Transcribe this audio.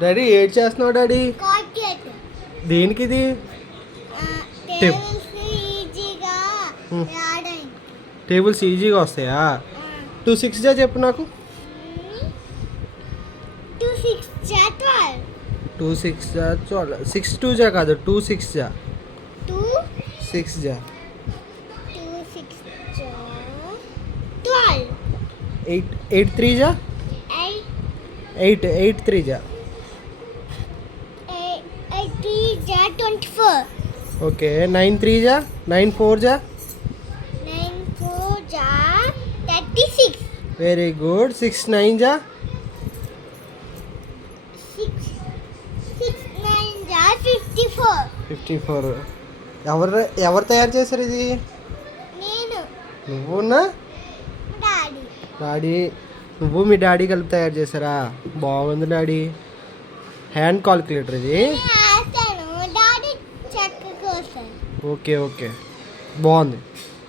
Daddy ఏడ్ చేస్తున్నావు daddy? దేనికి ఇది? టేబుల్స్ ఈజీగా వస్తాయా? 2 6 జా చెప్పు నాకు. 2 6 జా 12. 6 2 జా కాదు, 2 6 జా. 2 6 జా 12. 8 3 జా 8 3 జా. 24. ఓకే 9 3 జా 9 4 జా. 9 4 36. Very good. 6 9 జా 6 9 54. 54. ఎవరు తయారు చేశారు ఇది? నేను. నువ్వున్నా డాడీ? నువ్వు మీ డాడీ కలిపి తయారు చేశారా? బాగుంది డాడీ. హ్యాండ్ కాలిక్యులేటర్ ఇది. డాడీ చెక్క కోసం. ఓకే బాగుంది.